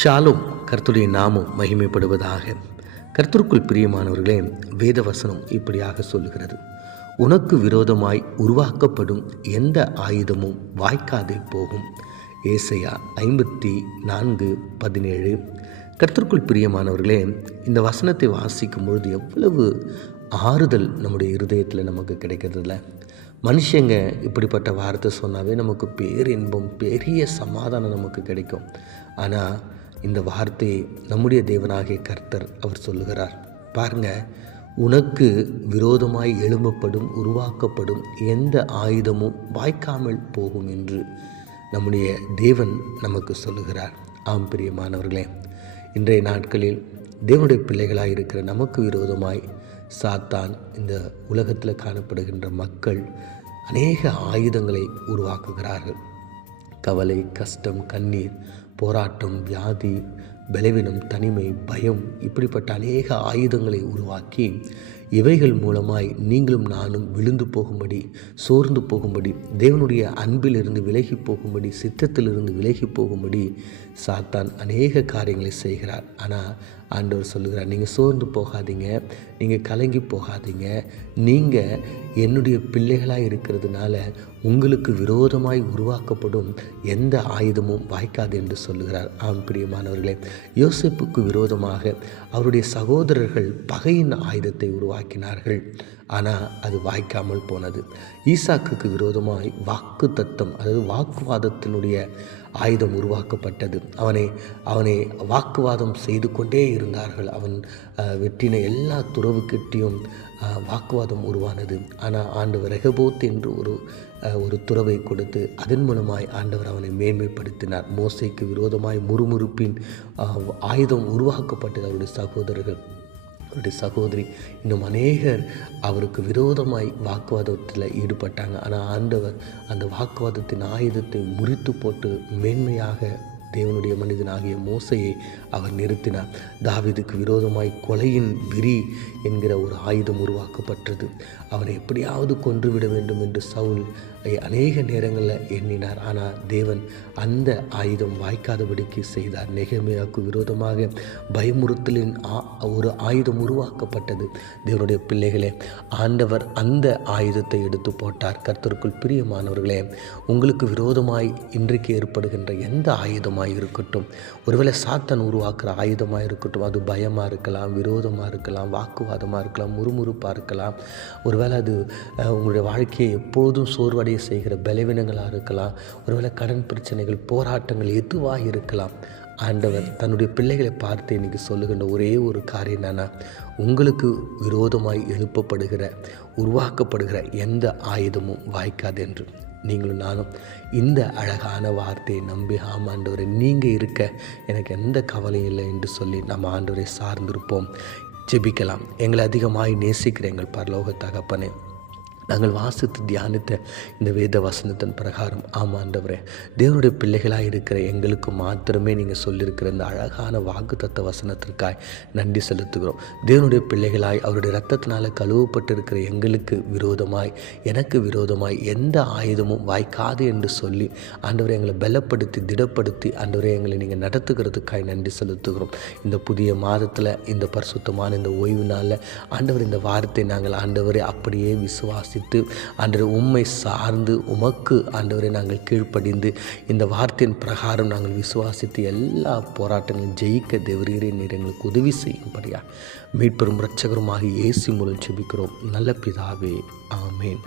ஷாலும் கர்த்தருடைய நாமம் மகிமைப்படுவதாக. கர்த்தருக்குள் பிரியமானவர்களே, வேத வசனம் இப்படியாக சொல்லுகிறது: உனக்கு விரோதமாய் உருவாக்கப்படும் எந்த ஆயுதமும் வாய்க்காதே போகும். ஏசாயா 54:17. கர்த்தருக்குள் பிரியமானவர்களே, இந்த வசனத்தை வாசிக்கும் பொழுது எவ்வளவு ஆறுதல் நம்முடைய இருதயத்தில் நமக்கு கிடைக்கிறதில்ல. மனுஷங்க இப்படிப்பட்ட வார்த்தை சொன்னாவே நமக்கு பேரின்பம், பெரிய சமாதானம் நமக்கு கிடைக்கும். ஆனால் இந்த வார்த்தையை நம்முடைய தேவனாகிய கர்த்தர் அவர் சொல்லுகிறார். பாருங்க, உனக்கு விரோதமாய் எழும்பப்படும் உருவாக்கப்படும் எந்த ஆயுதமும் வாய்க்காமல் போகும் என்று நம்முடைய தேவன் நமக்கு சொல்லுகிறார். ஆம் பிரியமானவர்களே, இன்றைய நாட்களில் தேவனுடைய பிள்ளைகளாக இருக்கிற நமக்கு விரோதமாய் சாத்தான், இந்த உலகத்தில் காணப்படுகின்ற மக்கள் அநேக ஆயுதங்களை உருவாக்குகிறார்கள். கவலை, கஷ்டம், கண்ணீர், போராட்டம், வியாதி, பலவீனம், தனிமை, பயம், இப்படிப்பட்ட அநேக ஆயுதங்களை உருவாக்கி இவைகள் மூலமாய் நீங்களும் நானும் விழுந்து போகும்படி, சோர்ந்து போகும்படி, தேவனுடைய அன்பிலிருந்து விலகி போகும்படி, சித்தத்திலிருந்து விலகி போகும்படி சாத்தான் அநேக காரியங்களை செய்கிறார். ஆனால் ஆண்டவர் சொல்லுகிறார், நீங்கள் சோர்ந்து போகாதீங்க, நீங்கள் கலங்கி போகாதீங்க, நீங்கள் என்னுடைய பிள்ளைகளாக இருக்கிறதுனால உங்களுக்கு விரோதமாய் உருவாக்கப்படும் எந்த ஆயுதமும் வாய்க்காது என்று சொல்லுகிறார். ஆம் பிரியமானவர்களே, யோசேப்புக்கு விரோதமாக அவருடைய சகோதரர்கள் பகையின் ஆயுதத்தை உருவாக்கினார்கள். ஆனால் அது வாய்க்காமல் போனது. ஈசாக்குக்கு விரோதமாய் வாக்கு தத்தம், அதாவது வாக்குவாதத்தினுடைய ஆயுதம் உருவாக்கப்பட்டது. அவனை வாக்குவாதம் செய்து கொண்டே இருந்தார்கள். அவன் வெட்டின எல்லா துறவுக்கிட்டையும் வாக்குவாதம் உருவானது. ஆனால் ஆண்டவர் ரெகபோத் என்று ஒரு துறவை கொடுத்து அதன் மூலமாய் ஆண்டவர் அவனை மேன்மைப்படுத்தினார். மோசேக்கு விரோதமாய் முறுமுறுப்பின் ஆயுதம் உருவாக்கப்பட்டது. அவருடைய சகோதரர்கள், அவருடைய சகோதரி, இன்னும் அநேகர் அவருக்கு விரோதமாய் வாக்குவாதத்தில் ஈடுபட்டாங்க. ஆனால் ஆண்டவர் அந்த வாக்குவாதத்தின் ஆயுதத்தை முறித்து போட்டு மேன்மையாக தேவனுடைய மனிதனாகிய மோசையை அவர் நிறுத்தினார். தாவீதுக்கு விரோதமாய் கொலையின் விரி என்கிற ஒரு ஆயுதம் உருவாக்கப்பட்டது. அவனை எப்படியாவது கொன்றுவிட வேண்டும் என்று சவுல் அநேக நேரங்களில் எண்ணினார். ஆனால் தேவன் அந்த ஆயுதம் வாய்க்காதபடிக்கு செய்தார். நெகேமியாவுக்கு விரோதமாக பயமுறுத்தலின் ஒரு ஆயுதம் உருவாக்கப்பட்டது. தேவனுடைய பிள்ளைகளே, ஆண்டவர் அந்த ஆயுதத்தை எடுத்து போட்டார். கர்த்தருக்குள் பிரியமானவர்களே, உங்களுக்கு விரோதமாய் இன்றைக்கு ஏற்படுகின்ற எந்த ஆயுதமாய் இருக்கட்டும், ஒருவேளை சாத்தான் உருவாக்குற ஆயுதமாக இருக்கட்டும், அது பயமாக இருக்கலாம், விரோதமாக இருக்கலாம், வாக்குவாதமாக இருக்கலாம், முறுமுறுப்பாக இருக்கலாம், ஒருவேளை அது உங்களுடைய வாழ்க்கையை எப்பொழுதும் சோர்வடைய செய்கிற பலவீனங்களாக இருக்கலாம், ஒருவேளை கடன் பிரச்சனைகள், போராட்டங்கள் எதுவாக இருக்கலாம். ஆண்டவர் தன்னுடைய பிள்ளைகளை பார்த்து இன்றைக்கி சொல்லுகின்ற ஒரே ஒரு காரியம் என்னன்னா, உங்களுக்கு விரோதமாய் எழுப்பப்படுகிற உருவாக்கப்படுகிற எந்த ஆயுதமும் வாய்க்காது என்று. நீங்களும் நானும் இந்த அழகான வார்த்தையை நம்பி, ஆண்டவரை நீங்கள் இருக்க எனக்கு எந்த கவலையும் இல்லை என்று சொல்லி நம்ம ஆண்டவரை சார்ந்திருப்போம். ஜெபிக்கலாம். எங்களை அதிகமாய் நேசிக்கிற எங்கள் பரலோக தகப்பனே, நாங்கள் வாசித்து தியானித்த இந்த வேத வசனத்தின் பிரகாரம், ஆண்டவரே, தேவனுடைய பிள்ளைகளாக இருக்கிற எங்களுக்கு மாத்திரமே நீங்கள் சொல்லியிருக்கிற இந்த அழகான வாக்குத்தத்த வசனத்திற்காய் நன்றி செலுத்துகிறோம். தேவனுடைய பிள்ளைகளாய் அவருடைய இரத்தத்தினால் கழுவப்பட்டிருக்கிற எங்களுக்கு விரோதமாய், எனக்கு விரோதமாய் எந்த ஆயுதமும் வாய்க்காது என்று சொல்லி ஆண்டவரை எங்களை பலப்படுத்தி, திடப்படுத்தி ஆண்டவரை எங்களை நீங்கள் நடத்துகிறதுக்காய் நன்றி செலுத்துகிறோம். இந்த புதிய மாதத்தில், இந்த பரிசுத்தமான இந்த ஓய்வு நாளில் ஆண்டவர் இந்த வார்த்தை நாங்கள் ஆண்டவரை அப்படியே விசுவாசி ஆண்டவரை உம்மை சார்ந்து உமக்கு ஆண்டவரை நாங்கள் கீழ்ப்படிந்து இந்த வார்த்தையின் பிரகாரம் நாங்கள் விசுவாசித்து எல்லா போராட்டங்களும் ஜெயிக்க தேவரீரே நீர் எங்களுக்கு உதவி செய்யும்படியா மீட்பெரும் இரட்சகருமாக இயேசு மூலம் ஜெபிக்கிறோம் நல்ல பிதாவே, ஆமேன்.